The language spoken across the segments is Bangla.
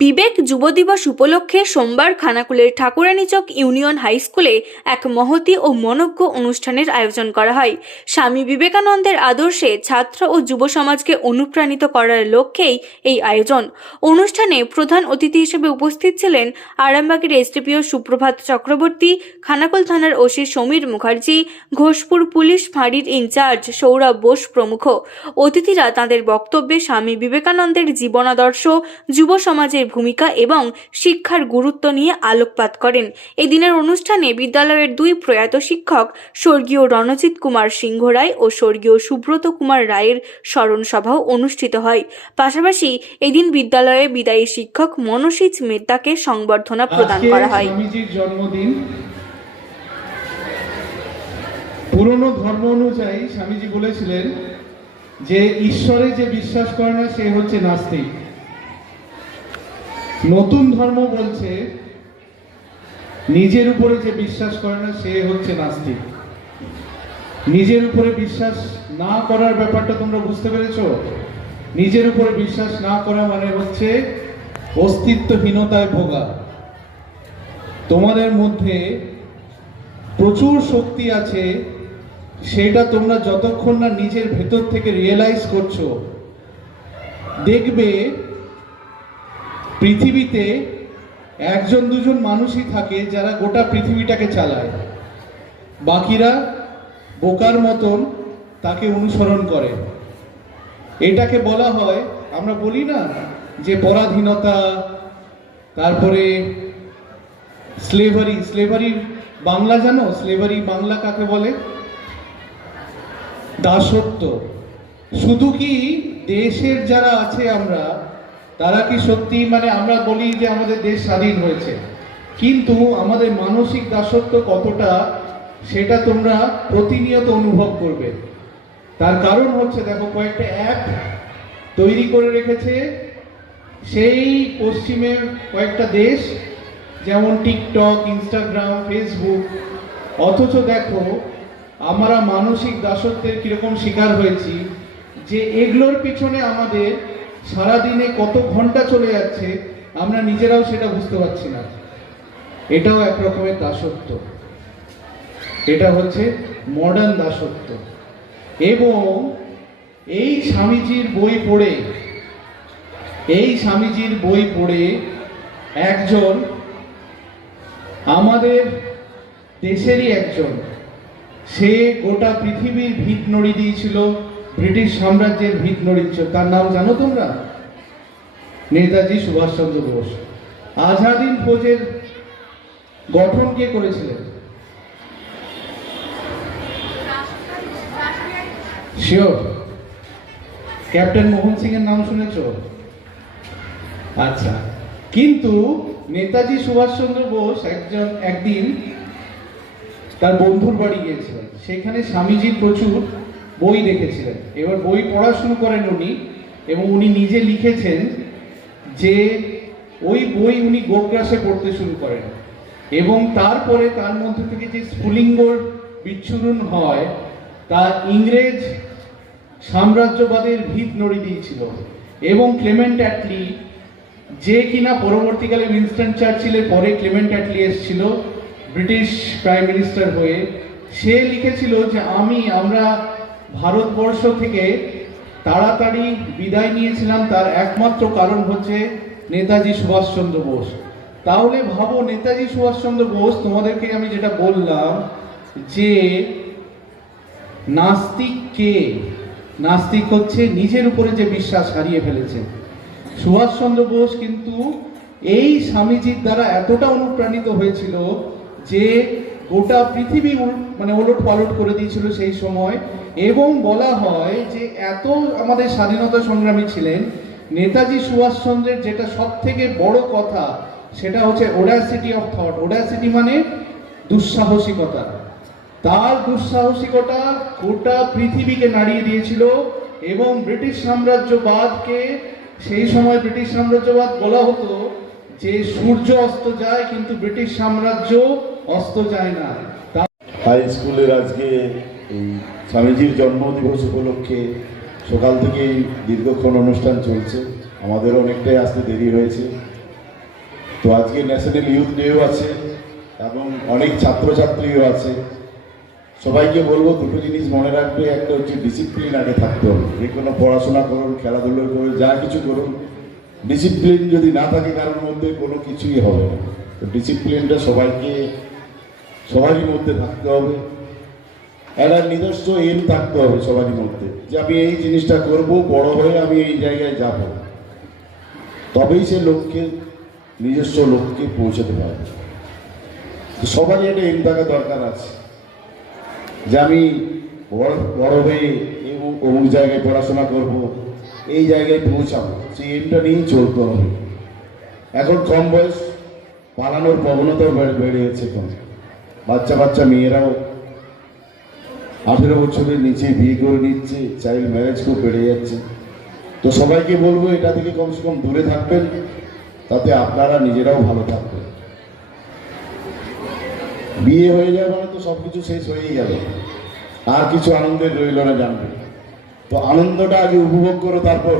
বিবেক যুব দিবস উপলক্ষে সোমবার খানাকুলের ঠাকুরানীচক ইউনিয়ন হাই স্কুলে এক মহতী ও মনোজ্ঞ অনুষ্ঠানের আয়োজন করা হয়। স্বামী বিবেকানন্দের আদর্শে ছাত্র ও যুব সমাজকে অনুপ্রাণিত করার লক্ষ্যেই এই আয়োজন। অনুষ্ঠানে প্রধান অতিথি হিসেবে উপস্থিত ছিলেন আরামবাগের এসডিপিও সুপ্রভাত চক্রবর্তী, খানাকুল থানার ওসি সমীর মুখার্জি, ঘোষপুর পুলিশ ফাঁড়ির ইনচার্জ সৌরভ বোস প্রমুখ। অতিথিরা তাঁদের বক্তব্যে স্বামী বিবেকানন্দের জীবনাদর্শ, যুব সমাজের ভূমিকা এবং শিক্ষার গুরুত্ব নিয়ে আলোকপাত করেন। এই দিনের অনুষ্ঠানে বিদ্যালয়ের দুই প্রয়াত শিক্ষক স্বর্গীয় রণজিৎ কুমার সিংহ রায় ও স্বর্গীয় সুব্রত কুমার রায়ের স্মরণ সভাও অনুষ্ঠিত হয়। পাশাপাশি এদিন বিদ্যালয়ে বিদায়ী শিক্ষক মনসিজ মেদ্দাকে সংবর্ধনা প্রদান করা হয়। স্বামীজির জন্মদিন। পুরনো ধর্ম অনুযায়ী স্বামীজি বলেছিলেন যে ঈশ্বরে যে বিশ্বাস করে না সে হচ্ছে নাস্তিক। নতুন ধর্ম বলছে নিজের উপরে যে বিশ্বাস করে না সে হচ্ছে নাস্তিক। নিজের উপরে বিশ্বাস না করার ব্যাপারটা তোমরা বুঝতে পেরেছো? নিজের উপরে বিশ্বাস না করা মানে হচ্ছে অস্তিত্বহীনতায় ভোগা। তোমাদের মধ্যে প্রচুর শক্তি আছে, সেটা তোমরা যতক্ষণ না নিজের ভেতর থেকে রিয়েলাইজ করছো, দেখবে পৃথিবীতে একজন দুজন মানুষই থাকে যারা গোটা পৃথিবীটাকে চালায়, বাকিরা বোকার মতন তাকে অনুসরণ করে। এটাকে বলা হয়, আমরা বলি না যে পরাধীনতা, তারপরে স্লেভারি। স্লেভারি বাংলা জানো? স্লেভারি বাংলা কাকে বলে? দাসত্ব। শুধু কি দেশের যারা আছে আমরা, তারা কি সত্যি মানে আমরা বলি যে আমাদের দেশ স্বাধীন হয়েছে, কিন্তু আমাদের মানসিক দাসত্ব কতটা সেটা তোমরা প্রতিনিয়ত অনুভব করবে। তার কারণ হচ্ছে দেখো, কয়েকটা অ্যাপ তৈরি করে রেখেছে সেই পশ্চিমের কয়েকটা দেশ, যেমন টিকটক, ইনস্টাগ্রাম, ফেসবুক। অথচ দেখো আমরা মানসিক দাসত্বের কিরকম শিকার হয়েছি, যে এগুলোর পিছনে আমাদের সারাদিনে কত ঘন্টা চলে যাচ্ছে আমরা নিজেরাও সেটা বুঝতে পারছি না। এটাও এক রকমের দাসত্ব, এটা হচ্ছে মডার্ন দাসত্ব। এবং এই স্বামীজির বই পড়ে একজন আমাদের দেশেরই একজন, সে গোটা পৃথিবীর ভিত নড়ি দিয়েছিল, ব্রিটিশ সাম্রাজ্যের ভিত নড়িয়েছিল। তার নাম জানো তোমরা? নেতাজি সুভাষচন্দ্র বোস। আজাদ হিন্দ ফৌজের গঠন কে করেছিলেন? শিওর? ক্যাপ্টেন মোহন সিং এর নাম শুনেছ? আচ্ছা, কিন্তু নেতাজি সুভাষচন্দ্র বোস একদিন তার বন্ধুর বাড়ি গিয়েছিলেন, সেখানে স্বামীজির প্রচুর বই দেখেছিলেন। এবার বই পড়া শুরু করেন উনি, এবং উনি নিজে লিখেছেন যে ওই বই উনি গোগ্রাসে পড়তে শুরু করেন, এবং তারপরে তার মধ্যে থেকে যে স্ফুলিঙ্গর বিচ্ছুরণ হয় তা ইংরেজ সাম্রাজ্যবাদের ভিত নড়ি দিয়েছিল। এবং ক্লেমেন্ট অ্যাটলি, যে কিনা পরবর্তীকালে উইনস্টন চার্চিলের পরে ক্লেমেন্ট অ্যাটলি এসেছিল ব্রিটিশ প্রাইম মিনিস্টার হয়ে, সে লিখেছিল যে আমরা ভারতবর্ষ থেকে তাড়াতাড়ি বিদায় নিয়েছিলাম, তার একমাত্র কারণ হচ্ছে নেতাজি সুভাষচন্দ্র বোস। তাহলে ভাবো, নেতাজি সুভাষচন্দ্র বোস, তোমাদেরকে আমি যেটা বললাম যে নাস্তিক কে? নাস্তিক হচ্ছে নিজের উপরে যে বিশ্বাস হারিয়ে ফেলেছে। সুভাষচন্দ্র বোস কিন্তু এই স্বামীজির দ্বারা এতটা অনুপ্রাণিত হয়েছিল যে গোটা পৃথিবী মানে ওলট পালট করে দিয়েছিল সেই সময়। এবং বলা হয় যে এত আমাদের স্বাধীনতা সংগ্রামী ছিলেন, নেতাজি সুভাষচন্দ্রের যেটা সব থেকে বড় কথা সেটা হচ্ছে ওডাসিটি অফ থট। ওডাসিটি মানে দুঃসাহসিকতা। তার দুঃসাহসিকতা গোটা পৃথিবীকে নাড়িয়ে দিয়েছিল। এবং ব্রিটিশ সাম্রাজ্যবাদকে, সেই সময় ব্রিটিশ সাম্রাজ্যবাদ বলা হতো যে সূর্য অস্ত যায় কিন্তু ব্রিটিশ সাম্রাজ্য অস্ত যায় না। হাই স্কুলের আজকে এই স্বামীজির জন্মদিবস উপলক্ষে সকাল থেকেই দীর্ঘক্ষণ অনুষ্ঠান চলছে। আমাদের অনেকটাই আসতে দেরি হয়েছে, তো আজকে ন্যাশনাল ইউথ ডেও আছে এবং অনেক ছাত্রছাত্রীও আছে। সবাইকে বলবো দুটো জিনিস মনে রাখবে, একটা হচ্ছে ডিসিপ্লিন আগে থাকতে হবে। যে কোনো পড়াশোনা করুন, খেলাধুলো করুন, যা কিছু করুন, ডিসিপ্লিন যদি না থাকে কারোর মধ্যে কোনো কিছুই হবে না। তো ডিসিপ্লিনটা সবারই মধ্যে থাকতে হবে। একটা নিজস্ব এম থাকতে হবে সবারই মধ্যে, যে আমি এই জিনিসটা করব, বড় হয়ে আমি এই জায়গায় যাব, তবেই সে নিজস্ব লক্ষ্যে পৌঁছাতে পারবে। তো সবারই একটা এম থাকা দরকার আছে, যে আমি বড় হয়ে অমুক জায়গায় পড়াশোনা করব, এই জায়গায় পৌঁছাবো, সেই এমটা নিয়েই চলতে হবে। এখন কম বয়স পালানোর প্রবণতাও বেড়েছে। এখন বাচ্চা মেয়েরাও 18 বছরের নিচে বিয়ে করে নিচ্ছে, চাইল্ড ম্যারেজ খুব বেড়ে যাচ্ছে। তো সবাইকে বলবো এটা থেকে কমসে কম দূরে থাকবেন, তাতে আপনারা নিজেরাও ভালো থাকবেন। বিয়ে হয়ে যাবে মানে তো সব কিছু শেষ হয়েই যাবে, আর কিছু আনন্দের রইল না, জানবে। তো আনন্দটা আগে উপভোগ করো, তারপর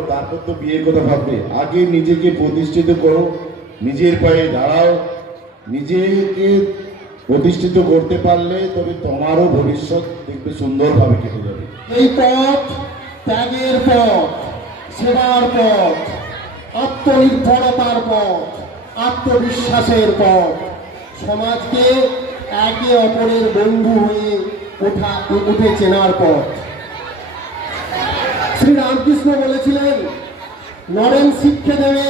তো বিয়ের কথা ভাববে। আগে নিজেকে প্রতিষ্ঠিত করো, নিজের পায়ে দাঁড়াও। নিজেকে প্রতিষ্ঠিত করতে পারলে তবে তোমারও ভবিষ্যৎ দেখবে সুন্দরভাবে কেটে যাবে। এই পথ ত্যাগের পথ, সেবার পথ, আত্মনির্ভরতার পথ, আত্মবিশ্বাসের পথ, সমাজকে একে অপরের বন্ধু হয়ে উঠে চেনার পথ। শ্রী রামকৃষ্ণ বলেছিলেন, নরেন শিক্ষা দেবে,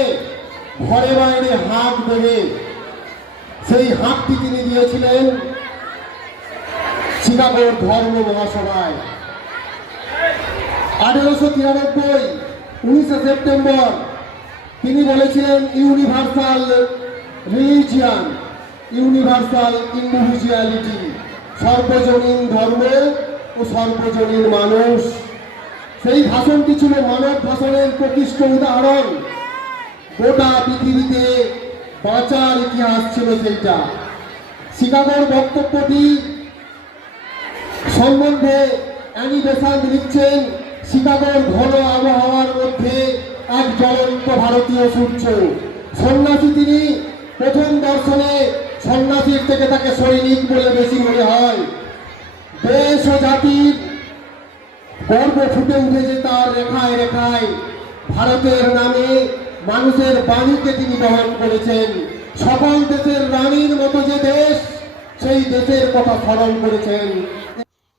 ঘরে বাইরে হাঁক দেবে। সেই হাঁকটি তিনি দিয়েছিলেন শিকাগোর ধর্ম মহাসভায় 1893, 19 সেপ্টেম্বর। তিনি বলেছিলেন, ইউনিভার্সাল রিলিজিয়ান, ইউনিভার্সাল ইন্ডিভিজুয়ালিটি, সর্বজনীন ধর্ম ও সর্বজনীন মানুষ। সেই ভাষণটি ছিল মানব ভাষণের প্রকৃষ্ট উদাহরণ। গোটা পৃথিবীতে বাঁচার ইতিহাস ছিল সেইটা। শিকাগোর বক্তব্যটি সম্বন্ধে অ্যানি বেসান্ট লিখছেন, শিকাগোর ঘন আবহাওয়ার মধ্যে এক জ্বলন্ত ভারতীয় সূর্য। সন্ন্যাসী তিনি, প্রথম দর্শনে সন্ন্যাসীর থেকে তাকে সৈনিক বলে বেশি মনে হয়। দেশ ও জাতির গর্ব ফুটে উঠেছে তার রেখায় রেখায়। ভারতের নামে মানুষের বাণীকে তিনি বহন করেছেন। সকল দেশের রানীর মতো যে দেশ, সেই দেশের কথা স্মরণ করেছেন।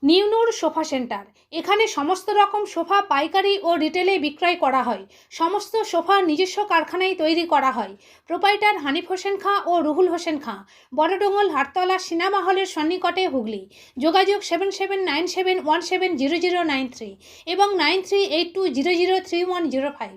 নিউনুর সোফা সেন্টার, এখানে সমস্ত রকম সোফা পাইকারি ও রিটেলে বিক্রয় করা হয়। সমস্ত সোফা নিজস্ব কারখানায় তৈরি করা হয়। প্রোপাইটার হানিফ হোসেন খাঁ ও রুহুল হোসেন খাঁ, বড়ডোঙ্গল হাটতলা সিনেমা হলের সন্নিকটে, হুগলি। যোগাযোগ 7797170093 এবং 9382003105।